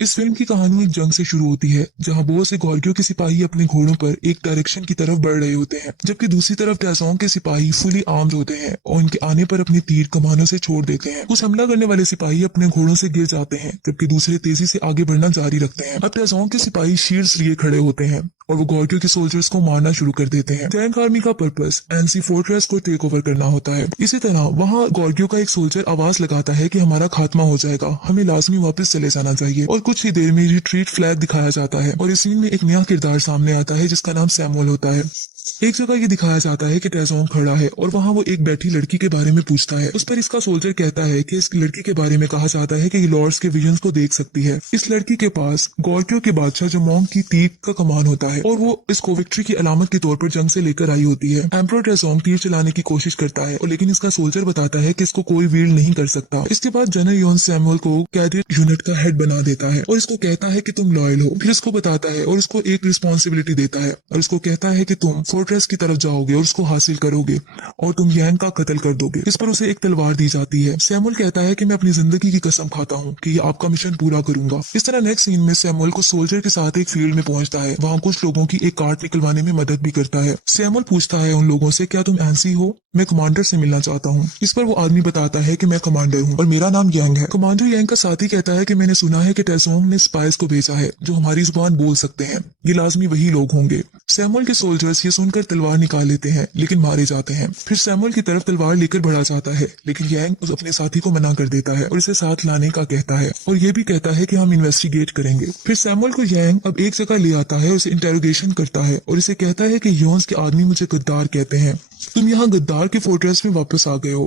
इस फिल्म की कहानी एक जंग से शुरू होती है जहां बहुत से गॉर्गियों के सिपाही अपने घोड़ों पर एक डायरेक्शन की तरफ बढ़ रहे होते हैं, जबकि दूसरी तरफ टैजोंग के सिपाही फुली आर्म्ड होते हैं और उनके आने पर अपने तीर कमानों से छोड़ देते हैं। कुछ हमला करने वाले सिपाही अपने घोड़ों से गिर जाते हैं, जबकि दूसरे तेजी से आगे बढ़ना जारी रखते हैं। अब टैजोंग के सिपाही शील्ड्स लिए खड़े होते हैं और वो गॉर्गियों के सोल्जर्स को मारना शुरू कर देते हैं। टैंक आर्मी का पर्पस एनसी फोर्ट्रेस को टेक ओवर करना होता है। इसी तरह वहाँ गॉर्गियों का एक सोल्जर आवाज लगाता है कि हमारा खात्मा हो जाएगा, हमें लाजमी वापस चले जाना चाहिए। और कुछ ही देर में रिट्रीट फ्लैग दिखाया जाता है और इस सीन में एक नया किरदार सामने आता है जिसका नाम सैमुअल होता है। एक जगह ये दिखाया जाता है कि टैजोंग खड़ा है और वहाँ वो एक बैठी लड़की के बारे में पूछता है। उस पर इसका सोल्जर कहता है कि इस लड़की के बारे में कहा जाता है कि ये लॉर्ड्स के विजन्स को देख सकती है। इस लड़की के पास गॉर्गियों के बादशाह जमोंग की तीर का कमान होता है और वो इसको विक्ट्री की अलामत के तौर पर जंग से लेकर आई होती है। एम्परर टैजोंग तीर चलाने की कोशिश करता है और लेकिन इसका सोल्जर बताता है कि इसको कोई वील्ड नहीं कर सकता। इसके बाद जनरल योन सैमुअल को कैडेट यूनिट का हेड बना देता है और इसको कहता है कि तुम लॉयल हो। फिर इसको बताता है और इसको एक रिस्पॉन्सिबिलिटी देता है और इसको कहता है कि तुम फोर्ट्रेस की तरफ जाओगे और उसको हासिल करोगे और तुम यांग का कत्ल कर दोगे। इस पर उसे एक तलवार दी जाती है। सैमुअल कहता है कि मैं अपनी जिंदगी की कसम खाता हूँ कि ये आपका मिशन पूरा करूंगा। इस तरह नेक्स्ट सीन में सैमुअल को सोल्जर के साथ एक फील्ड में पहुंचता है। वहाँ कुछ लोगों की एक कार्ट निकलवाने में मदद भी करता है। सैमुअल पूछता है उन लोगों से, क्या तुम एनसी हो? मैं कमांडर से मिलना चाहता हूँ। इस पर वो आदमी बताता है कि मैं कमांडर हूँ और मेरा नाम यांग है। कमांडर यांग का साथी कहता है कि मैंने सुना है कि टैजोंग ने स्पाइस को भेजा है जो हमारी जुबान बोल सकते हैं। ये लाजमी वही लोग होंगे। सैमुअल के सोल्जर्स ये सुनकर तलवार निकाल लेते हैं लेकिन मारे जाते हैं। फिर सैमुअल की तरफ तलवार लेकर बढ़ा जाता है लेकिन यांग उस अपने साथी को मना कर देता है और इसे साथ लाने का कहता है और ये भी कहता है कि हम इन्वेस्टिगेट करेंगे। फिर सैमुअल को यांग अब एक जगह ले आता है और उसे इंटेरोगेशन करता है और इसे कहता है कि योन्स के आदमी मुझे गद्दार कहते हैं, तुम यहाँ गद्दार के फोर्ट्रेस में वापस आ गए हो।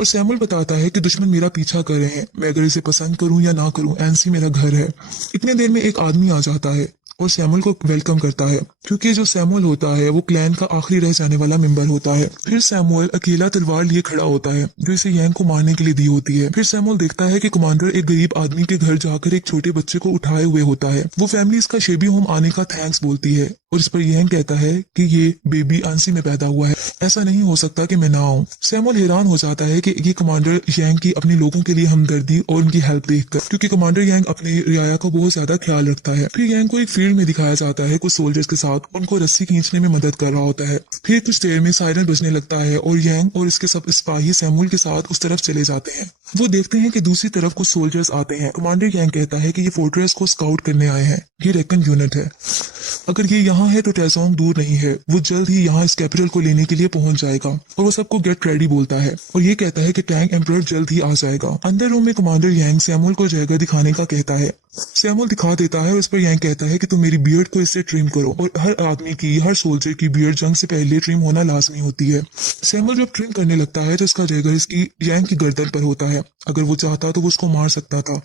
और सैमुअल बताता है कि दुश्मन मेरा पीछा कर रहे हैं, मैं अगर इसे पसंद करूं या ना करूं, एनसी मेरा घर है। इतने देर में एक आदमी आ जाता है और सैमुअल को वेलकम करता है क्योंकि जो सैमुअल होता है वो क्लैन का आखिरी रह जाने वाला मेंबर होता है। फिर सैमुअल अकेला तलवार लिए खड़ा होता है जो इसे यांग को मारने के लिए दी होती है। फिर सैमुअल देखता है कि कमांडर एक गरीब आदमी के घर जाकर एक छोटे बच्चे को उठाए हुए होता है। वो फैमिली इसका शेबी होम आने का थैंक्स बोलती है और इस पर यांग कहता है कि ये बेबी आंसी में पैदा हुआ है, ऐसा नहीं हो सकता कि मैं ना आऊं। सैमुअल हैरान हो जाता है कि ये कमांडर यांग की अपने लोगों के लिए हमदर्दी और उनकी हेल्प देखकर, क्योंकि कमांडर यांग अपने रियाया का बहुत ज्यादा ख्याल रखता है। फिर यांग को एक फील्ड में दिखाया जाता है कुछ सोल्जर्स के साथ, उनको रस्सी खींचने में मदद कर रहा होता है। फिर कुछ देर में सायरन बजने लगता है और यांग और इसके सब सिपाही सैमुअल के साथ उस तरफ चले जाते हैं। वो देखते हैं कि दूसरी तरफ कुछ सोल्जर्स आते हैं। कमांडर यांग कहता है कि ये फोर्ट्रेस को स्काउट करने आए हैं, ये रेकन यूनिट है। अगर ये यहाँ है तो टैजोंग दूर नहीं है, वो जल्द ही यहाँ इस कैपिटल को लेने के लिए पहुंच जाएगा। और वो सबको गेट रेडी बोलता है और ये कहता है कि टैंक एम्परर जल्द ही आ जाएगा। अंदर रूम में कमांडर यांग सैमुअल को जगह दिखाने का कहता है। सैमुअल दिखा देता है और उस पर यांग कहता है कि तुम मेरी बियर्ड को इससे ट्रिम करो। और हर आदमी की, हर सोल्जर की बियर्ड जंग से पहले ट्रिम होना लाजमी होती है। सैमुअल जब ट्रिम करने लगता है तो इसका जगह इसकी यांग की गर्दन पर होता है। अगर वो चाहता तो वो उसको मार सकता था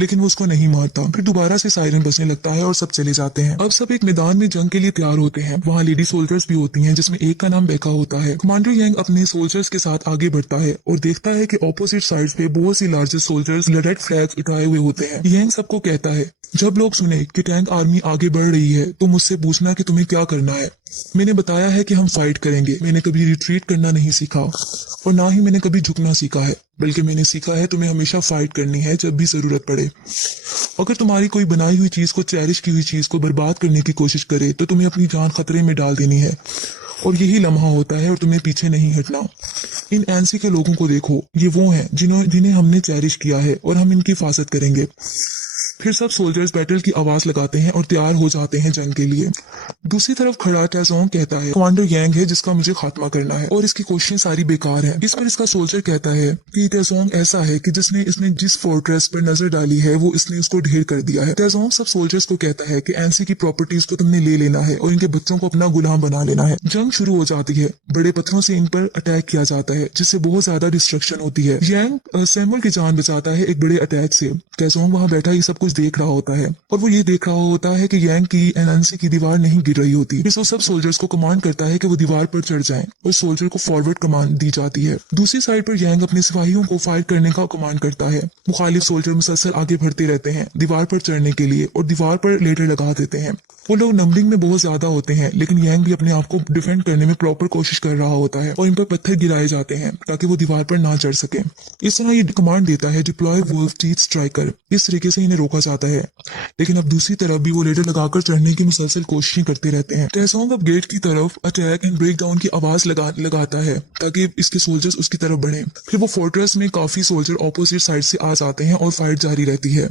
लेकिन वो उसको नहीं मारता। फिर दोबारा से सायरन बजने लगता है और सब चले जाते हैं। अब सब एक मैदान में जंग के लिए तैयार होते हैं। वहाँ लेडी सोल्जर्स भी होती हैं जिसमें एक का नाम बेका होता है। कमांडर यांग अपने सोल्जर्स के साथ आगे बढ़ता है और देखता है कि ऑपोजिट साइड पे बहुत सी लार्जेस्ट सोल्जर्स रेड फ्लैग्स उठाए हुए होते हैं। यांग सबको कहता है, जब लोग सुने कि टैंक आर्मी आगे बढ़ रही है तो मुझसे पूछना कि तुम्हें क्या करना है। मैंने बताया है कि हम फाइट करेंगे। मैंने कभी रिट्रीट करना नहीं सीखा और ना ही मैंने कभी झुकना सीखा है, बल्कि मैंने सीखा है तुम्हें हमेशा फाइट करनी है जब भी जरूरत पड़े। अगर तुम्हारी कोई बनाई हुई चीज को, चेरिश की हुई चीज को बर्बाद करने की कोशिश करे तो तुम्हें अपनी जान खतरे में डाल देनी है और यही लम्हा होता है और तुम्हें पीछे नहीं हटना। इन एनसी के लोगों को देखो, ये वो हैं जिन्हें हमने चेरिश किया है और हम इनकी हिफाजत करेंगे। फिर सब सोल्जर्स बैटल की आवाज लगाते हैं और तैयार हो जाते हैं जंग के लिए। दूसरी तरफ खड़ा टैजोंग कहता है कमांडर यांग है जिसका मुझे खात्मा करना है और इसकी कोशिशें सारी बेकार हैं। इस पर इसका सोल्जर कहता है कि टैजोंग ऐसा है कि इसने जिस फोर्ट्रेस पर नजर डाली है वो इसने उसको ढेर कर दिया है। टैजोंग सब सोल्जर्स को कहता है कि एनसी की प्रॉपर्टीज को तुमने ले लेना है और इनके बच्चों को अपना गुलाम बना लेना है। जंग शुरू हो जाती है। बड़े पत्थरों से इन पर अटैक किया जाता है जिससे बहुत ज्यादा डिस्ट्रक्शन होती है। यांग सैमुअल की जान बचाता है एक बड़े अटैक से। टैजोंग वहां बैठा ये सब कुछ देख रहा होता है और वो ये देख रहा होता है कि यांग की एनएनसी की दीवार नहीं गिर रही होती। फिर वो सब सोल्जर्स को कमांड करता है कि वो दीवार पर चढ़ जाएं और सोल्जर को फॉरवर्ड कमांड दी जाती है। दूसरी साइड पर यांग अपने सिपाहियों को फायर करने का कमांड करता है। मुखालिफ सोल्जर मुसलसल आगे बढ़ते रहते हैं दीवार पर चढ़ने के लिए और दीवार पर लेटर लगा देते हैं। वो लोग नंबरिंग में बहुत ज्यादा होते हैं लेकिन यांग भी अपने आप को डिफेंड करने में प्रॉपर कोशिश कर रहा होता है और इन पर पत्थर गिराए जाते हैं ताकि वो दीवार पर ना चढ़ सके। इस तरह ये कमांड देता है डिप्लॉय वुल्फ टीथ स्ट्राइकर। इस तरीके से इन्हें रोका रोका जाता है, लेकिन अब दूसरी तरफ भी वो लेडर लगाकर चढ़ने की मुसलसल कोशिशें करते रहते हैं। टेसोंग अब गेट की तरफ अटैक एंड ब्रेक डाउन की आवाज लगाता है ताकि इसके सोल्जर्स उसकी तरफ बढ़े। फिर वो फोर्ट्रेस में काफी सोल्जर ऑपोजिट साइड से आ जाते हैं और फाइट जारी रहती है।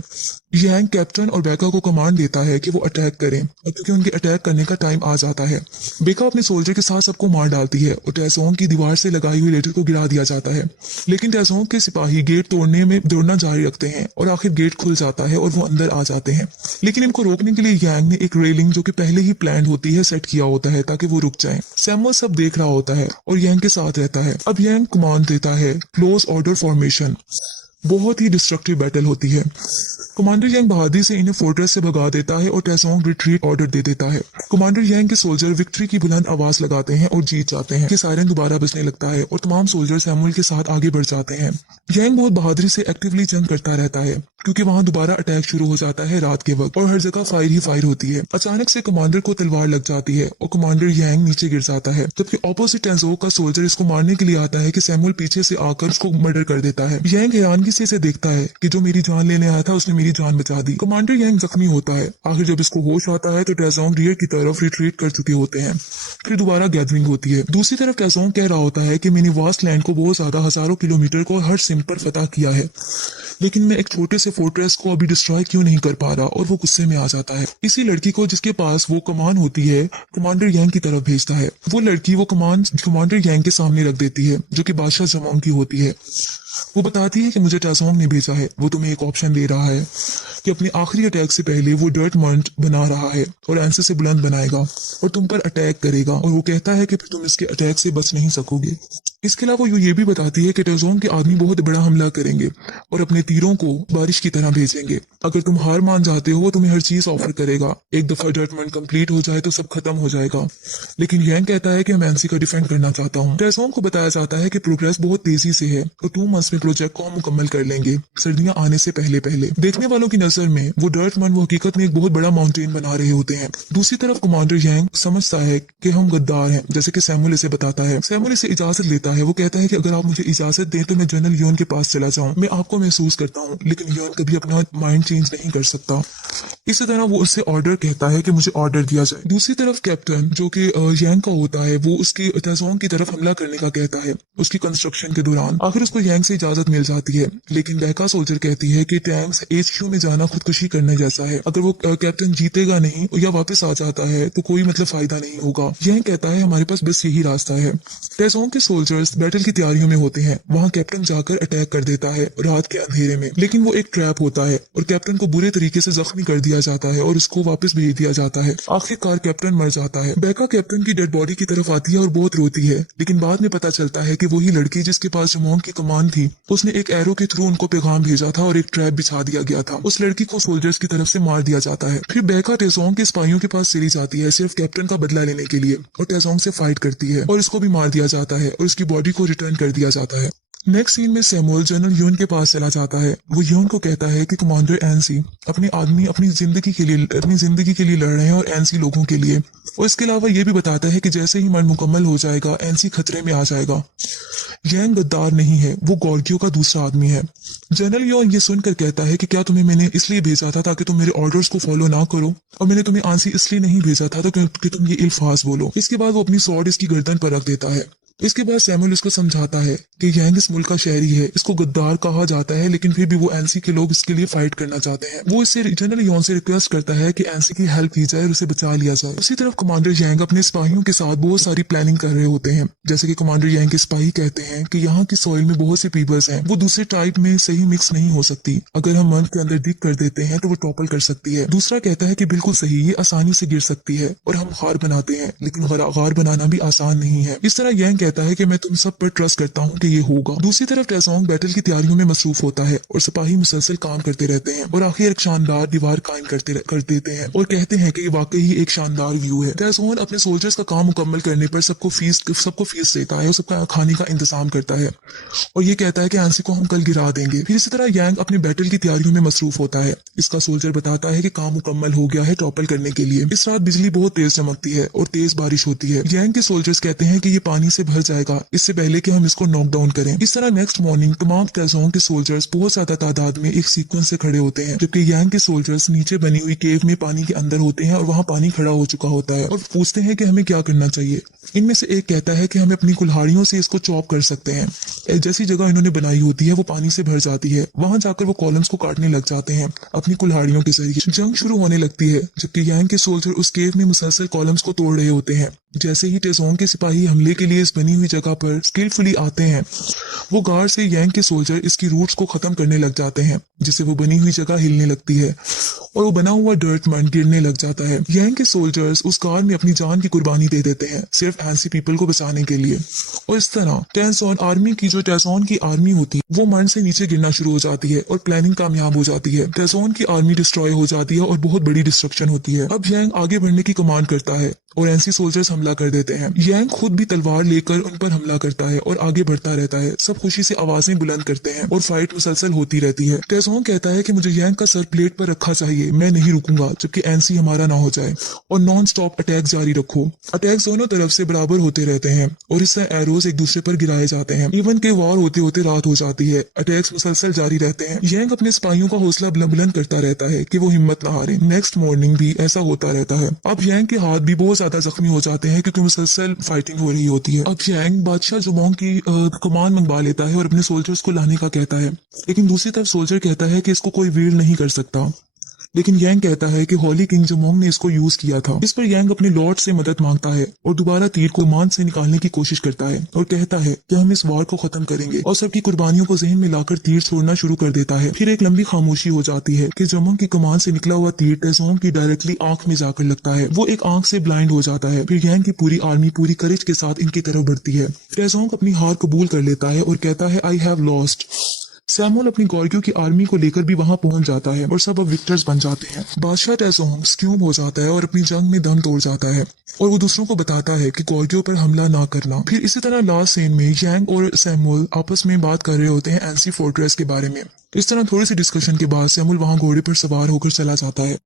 यांग कैप्टन और बेका को कमांड देता है कि वो अटैक करें, और क्योंकि उनके अटैक करने का टाइम आ जाता है, बेका अपने सोल्जर के साथ सबको मार डालती है और टेसोंग की दीवार से लगाई हुई लेटर को गिरा दिया जाता है। लेकिन टेसोंग के सिपाही गेट तोड़ने में दौड़ना जारी रखते हैं और आखिर गेट खुल जाता है और वो अंदर आ जाते हैं। लेकिन इनको रोकने के लिए यांग ने एक रेलिंग जो कि पहले ही प्लान होती है सेट किया होता है ताकि वो रुक जाएं। सैमुअल सब देख रहा होता है और यांग के साथ रहता है। अब यांग कमांड देता है क्लोज ऑर्डर फॉर्मेशन। बहुत ही डिस्ट्रक्टिव बैटल होती है। कमांडर यांग बहादुरी से इन्हें फोर्ट्रेस से भगा देता है और टेसोंग रिट्रीट ऑर्डर दे देता है। कमांडर यांग के सोल्जर विक्ट्री की बुलंद आवाज लगाते हैं और जीत जाते हैं कि सायरन दोबारा बजने लगता है और तमाम सोल्जर सैमुअल के साथ आगे बढ़ जाते हैं। यांग बहुत बहादुरी से एक्टिवली जंग करता रहता है क्योंकि वहां दोबारा अटैक शुरू हो जाता है रात के वक्त और हर जगह फायर ही फायर होती है। अचानक से कमांडर को तलवार लग जाती है और कमांडर यांग नीचे गिर जाता है, जबकि ऑपोजिट टेंजो का सोल्जर इसको मारने के लिए आता है कि सैमुअल पीछे से आकर उसको मर्डर कर देता है। यांग हैरानगी से इसे देखता है कि जो मेरी जान लेने आया था उसने मेरी जान बचा दी। कमांडर यांग जख्मी होता है। आखिर जब इसको होश आता है तो टेसोंग रियर की तरफ रिट्रीट कर चुके होते हैं। फिर दोबारा गैदरिंग होती है। दूसरी तरफ टेसोंग कह रहा होता है कि मैंने वास्ट लैंड को बहुत ज्यादा हजारों किलोमीटर को हर सिम पर फतह किया है, लेकिन मैं एक छोटे से फोर्ट्रेस को अभी डिस्ट्रॉय क्यों नहीं कर पा रहा, और वो गुस्से में आ जाता है। इसी लड़की को जिसके पास वो कमान होती है कमांडर यांग की तरफ भेजता है। वो लड़की वो कमान कमांडर यांग के सामने रख देती है जो कि बादशाह जमोंग की होती है। वो बताती है कि मुझे टेसोंग ने भेजा है। वो तुम्हें एक ऑप्शन दे रहा है कि अपने आखिरी अटैक से पहले वो डर्ट मॉन्ट बना रहा है और एंसे से बुलंद बनाएगा और तुम पर अटैक करेगा, और वो कहता है कि फिर तुम इसके अटैक से बच नहीं सकोगे। इसके अलावा वो ये भी बताती है कि टेसोंग के आदमी बहुत बड़ा हमला करेंगे और अपने तीरों को बारिश की तरह भेजेंगे। अगर तुम हार मान जाते हो वो तुम्हें हर चीज ऑफर करेगा। एक दफा डर्टमंड कंप्लीट हो जाए तो सब खत्म हो जाएगा। लेकिन यांग कहता है कि मैं एंसी का डिफेंड करना चाहता हूँ। टेसोंग को बताया जाता है कि प्रोग्रेस बहुत तेजी से है और 2 मंथ्स में प्रोजेक्ट को हम मुकम्मल कर लेंगे, सर्दियां आने से पहले पहले। देखने वालों की नजर में वो डर्टमंड वो हकीकत में एक बहुत बड़ा माउंटेन बना रहे होते हैं। दूसरी तरफ कमांडर यांग समझता है कि हम गद्दार हैं, जैसे कि सैमुअल इसे बताता है। सैमुअल इसे इजाजत लेता है। वो कहता है कि अगर आप मुझे इजाजत दें तो मैं जनरल योन के पास चला जाऊं। मैं आपको महसूस करता हूं, लेकिन योन कभी अपना माइंड चेंज नहीं कर सकता। इसी तरह वो उससे ऑर्डर कहता है कि मुझे ऑर्डर दिया जाए। दूसरी तरफ कैप्टन जो कि यांग का होता है वो उसकी टेसोंग की तरफ हमला करने का कहता है उसकी कंस्ट्रक्शन के दौरान। आखिर उसको यांग से इजाजत मिल जाती है, लेकिन बेका सोल्जर कहती है कि टैंक्स HQ में जाना खुदकुशी करने जैसा है। अगर वो कैप्टन जीतेगा नहीं या वापस आ जाता है तो कोई मतलब फायदा नहीं होगा। यांग कहता है हमारे पास बस यही रास्ता है। टेसोंग के सोल्जर्स बैटल की तैयारियों में होते हैं। वहां कैप्टन जाकर अटैक कर देता है रात के अंधेरे में, लेकिन वो एक ट्रैप होता है और कैप्टन को बुरे तरीके से जख्मी कर दिया जाता है और उसको वापस भेज दिया जाता है। आखिरकार कैप्टन मर जाता है। बेका कैप्टन की डेड बॉडी की तरफ आती है और बहुत रोती है, लेकिन बाद में पता चलता है कि वही लड़की जिसके पास जमोंग की कमान थी उसने एक एरो के थ्रू उनको पैगाम भेजा था और एक ट्रैप बिछा दिया गया था। उस लड़की को सोल्जर्स की तरफ से मार दिया जाता है। फिर बेका टेसोंग के सिपाहियों के पास चली जाती है सिर्फ कैप्टन का बदला लेने के लिए, और टेसोंग से फाइट करती है और इसको भी मार दिया जाता है और उसकी बॉडी को रिटर्न कर दिया जाता है। नेक्स्ट सीन में सैमुअल जनरल यून के पास चला जाता है। वो यून को कहता है कि कमांडर एनसी अपने आदमी अपनी जिंदगी के लिए लड़ रहे हैं और एनसी लोगों के लिए। और इसके अलावा ये भी बताता है कि जैसे ही मर्ड मुकम्मल हो जाएगा एनसी खतरे में आ जाएगा। यांग गद्दार नहीं है, वो गॉर्गियो का दूसरा आदमी है। जनरल योन ये सुनकर कहता है कि क्या तुम्हें मैंने इसलिए भेजा था ताकि तुम मेरे ऑर्डर्स को फॉलो ना करो, और मैंने तुम्हें आंसी इसलिए नहीं भेजा था तो कि तुम ये इल्फाज बोलो। इसके बाद वो अपनी स्वॉर्ड इसकी गर्दन पर रख देता है। इसके बाद सैमुअल उसको समझाता है कि यांग इस मुल्क का शहरी है, इसको गद्दार कहा जाता है, लेकिन फिर भी वो एनसी के लोग इसके लिए फाइट करना चाहते हैं। वो इससे जनरल योन से रिक्वेस्ट करता है कि एनसी की हेल्प की जाए और उसे बचा लिया जाए। उसी तरफ कमांडर यांग अपने सिपाहियों के साथ बहुत सारी प्लानिंग कर रहे होते हैं। जैसे कि कमांडर यांग के सिपाही कहते हैं कि यहाँ की सॉइल में बहुत से पीपल्स हैं, वो दूसरे ट्राइब में सही मिक्स नहीं हो सकती। अगर हम मंथ के अंदर डिग कर देते हैं तो वो टॉपल कर सकती है। दूसरा कहता है कि बिल्कुल सही, ये आसानी से गिर सकती है और हम हार बनाते हैं, लेकिन गार बनाना भी आसान नहीं है। इस तरह यांग कहता है कि मैं तुम सब पर ट्रस्ट करता हूँ कि ये होगा। दूसरी तरफ टेसोंग बैटल की तैयारियों में मसरूफ होता है और सिपाही मुसलसल काम करते रहते हैं और आखिर एक शानदार दीवार कायम कर देते हैं और कहते हैं कि ये वाकई ही एक शानदार व्यू है। टेसोंग अपने सोल्जर्स का काम मुकम्मल करने पर सबको फीस देता है और सबका खाने का इंतजाम करता है और ये कहता है कि एनसी को हम कल गिरा देंगे। फिर इसी तरह यांग अपने बैटल की तैयारियों में मसरूफ होता है। इसका सोल्जर बताता है कि काम मुकम्मल हो गया है टॉपल करने के लिए। इस रात बिजली बहुत तेज चमकती है और तेज बारिश होती है। यांग के सोल्जर्स कहते हैं कि ये पानी से भर जाएगा इससे पहले कि हम इसको नॉक डाउन करें। इस तरह नेक्स्ट मॉर्निंग तमाम तेजोंग के सोल्जर्स बहुत ज्यादा तादाद में एक सीक्वेंस से खड़े होते हैं, जबकि यांग के सोल्जर्स नीचे बनी हुई केव में पानी के अंदर होते हैं और वहां पानी खड़ा हो चुका होता है और पूछते हैं कि हमें क्या करना चाहिए। इनमें से एक कहता है कि हमें अपनी कुल्हाड़ियों से इसको चॉप कर सकते हैं। जैसी जगह इन्होंने बनाई होती है वो पानी से भर जाती है, वहां जाकर वो कॉलम्स को काटने लग जाते हैं अपनी कुल्हाड़ियों के जरिए। जंग शुरू होने लगती है जबकि यांग के सोल्जर उस केव में मुसलसल कॉलम्स को तोड़ रहे होते हैं। जैसे ही तेजोंग के सिपाही हमले के लिए इस बनी हुई जगह पर स्किलफुली आते हैं, वो गार्ड से यांग के सोल्जर इसकी रूट्स को खत्म करने लग जाते हैं, जिससे वो बनी हुई जगह हिलने लगती है और वो बना हुआ डर्ट मड गिरने लग जाता है। यांग के सोल्जर्स उस कार में अपनी जान की कुर्बानी दे देते हैं सिर्फ एनसी पीपल को बचाने के लिए। और इस तरह टेंसॉन आर्मी की जो टेंसॉन की आर्मी होती है वो मड से नीचे गिरना शुरू हो जाती है और प्लानिंग कामयाब हो जाती है। टेंसॉन की आर्मी डिस्ट्रॉय हो जाती है और बहुत बड़ी डिस्ट्रक्शन होती है। अब यांग आगे बढ़ने की कमांड करता है और एनसी सोल्जर्स हमला कर देते हैं। यांग खुद भी तलवार लेकर उन पर हमला करता है और आगे बढ़ता रहता है। सब खुशी से आवाजें बुलंद करते हैं और फाइट मुसलसल होती रहती है। टेजोंग कहता है कि मुझे यांग का सर प्लेट पर रखा चाहिए, मैं नहीं रुकूंगा जबकि एनसी हमारा ना हो जाए, और नॉन स्टॉप अटैक जारी रखो। अटैक दोनों तरफ से बराबर होते रहते हैं और इससे एरोज एक दूसरे पर गिराए जाते हैं। इवन के वार होते होते रात हो जाती है। अटैक्स मुसलसल जारी रहते हैं। यांग अपने सिपाहियों का हौसला बुलंद करता रहता है कि वो हिम्मत ना हारे। नेक्स्ट मॉर्निंग भी ऐसा होता रहता है। अब यांग के हाथ भी बहुत ज्यादा जख्मी हो जाते हैं क्योंकि मुसलसल फाइटिंग हो रही होती है। अब यांग बादशाह जुमोंग की कमान मंगवा लेता है और अपने सोल्जर्स को लाने का कहता है, लेकिन दूसरी तरफ सोल्जर कहता है कि इसको कोई वील नहीं कर सकता। लेकिन यांग कहता है कि होली किंग जुमोंग ने इसको यूज किया था। इस पर यांग अपने लॉर्ड से मदद मांगता है और दोबारा तीर को मान से निकालने की कोशिश करता है और कहता है कि हम इस वार को खत्म करेंगे, और सबकी कुर्बानियों को जहन में लाकर तीर छोड़ना शुरू कर देता है। फिर एक लंबी खामोशी हो जाती है कि जुमोंग की कमान से निकला हुआ तीर टेजोंग की डायरेक्टली आंख में जाकर लगता है। वो एक आंख से ब्लाइंड हो जाता है। फिर यांग की पूरी आर्मी पूरी करेज के साथ इनकी तरफ बढ़ती है। टेजोंग अपनी हार कबूल कर लेता है और कहता है आई हैव लॉस्ट। सैमुअल अपनी गॉर्गियो की आर्मी को लेकर भी वहां पहुंच जाता है और सब अब विक्टर्स बन जाते हैं। बादशाह टेजोंग स्क्यूम हो जाता है और अपनी जंग में दम तोड़ जाता है और वो दूसरों को बताता है कि गॉर्गियो पर हमला ना करना। फिर इसी तरह लास्ट सीन में यांग और सैमुअल आपस में बात कर रहे होते हैं एनसी फोर्ट्रेस के बारे में। इस तरह थोड़ी सी डिस्कशन के बाद सैमुअल वहां घोड़े पर सवार होकर चला जाता है।